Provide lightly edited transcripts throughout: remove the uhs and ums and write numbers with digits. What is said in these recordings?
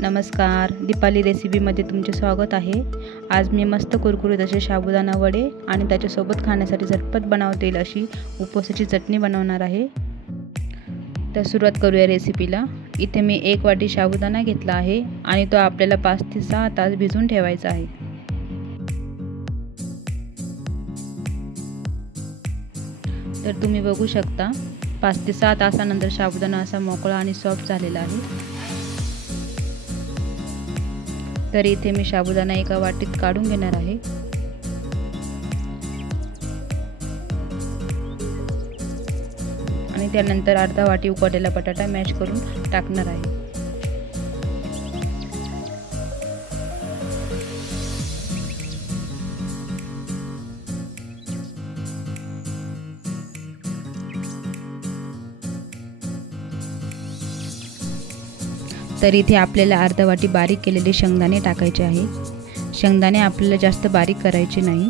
नमस्कार, दीपाली रेसिपीमध्ये तुमचे स्वागत आहे। आज मी मस्त कुरकुरीत असे साबुदाणा वडे आणि त्याच्यासोबत खाण्यासाठी झटपट बनवता येईल अशी उपवासाची चटणी बनवणार आहे। तर सुरुवात करूया रेसिपीला। इथे मी 1 वाटी साबुदाणा घेतला आहे आणि तो आपल्याला 5 ते 6 तास भिजवून ठेवायचा आहे। तर तुम्ही बघू शकता 5 ते 6 तासानंतर साबुदाणा असा मोकळा आणि सॉफ्ट झालेला आहे। तर इथे मी साबुदाणा एका वाटीत काढून घेणार आहे आणि त्यानंतर अर्धा वाटी उकडलेला बटाटा मॅश करून टाकणार आहे। तर इथे आपल्याला अर्धा वाटी बारीक केलेले शेंगदाणे टाकायचे आहे। शेंगदाणे आपल्याला जास्त बारीक करायचे नाही।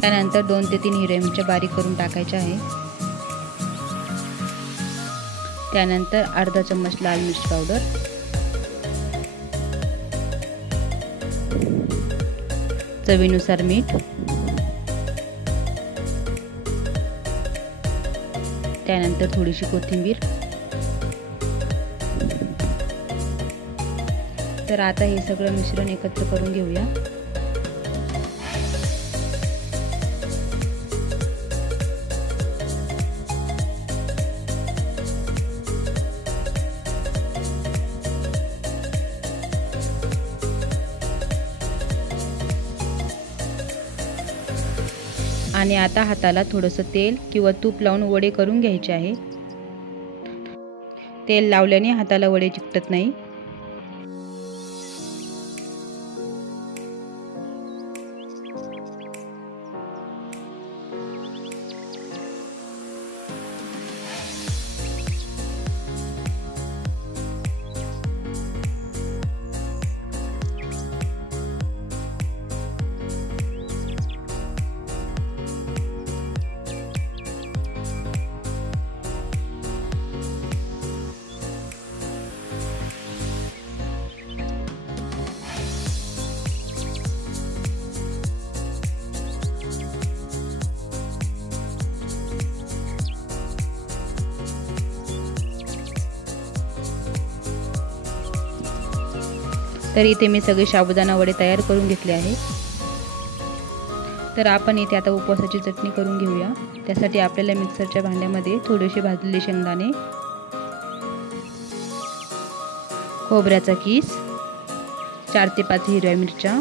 त्यानंतर 2 ते 3 हिरव्या मिरच्या बारीक करून टाकायच्या आहे। त्यानंतर अर्धा चम्मच लाल मिर्च पावडर, चवीनुसार मीठ, त्यानंतर थोडीशी कोथिंबीर। तर आता हे सगळं मिश्रण एकत्र करून घेऊया। आणि आता हाताला थोडंसं तेल किंवा तूप लावून वडे करून घ्यायचे आहे। तेल लावल्याने हाताला वडे चिकटत नाही। तर इथे मी सगळे साबुदाणा वडे तयार करून घेतले आहे। तर आपण इथे आता उपवासाची चटणी करून घेऊया। त्यासाठी आपल्याला मिक्सरच्या भांड्यामध्ये थोडेसे भाजलेले शेंगदाणे, खोबऱ्याचा कीस, 4 ते 5 हिरव्या मिरच्या,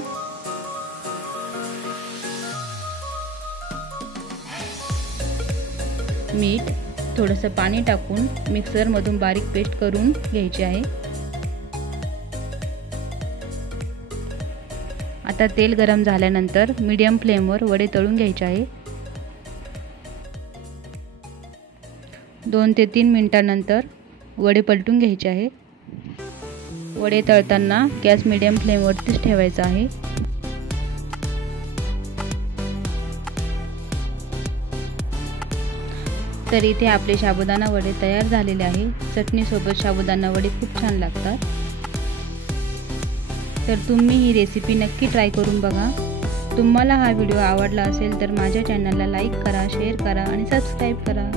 मीठ, थोडंसं पाणी टाकून मिक्सरमधून बारीक पेस्ट करून घ्यायची आहे। आता तेल गरम झाल्यानंतर मीडियम फ्लेमवर वडे तळून घ्यायचे आहे। 2 ते 3 मिनिटांनंतर वडे पलटून घ्यायचे आहे। वडे तळताना गॅस मीडियम फ्लेमवरतीच ठेवायचा आहे। तर इथे आपले साबुदाणा वडे तयार झालेले आहे। चटणीसोबत साबुदाणा वडे खूप छान लागतात। तर तुम्ही ही रेसिपी नक्की ट्राय करून बघा। तुम्हाला हा व्हिडिओ आवडला असेल तर माझ्या चॅनलला लाईक करा, शेअर करा आणि सबस्क्राईब करा।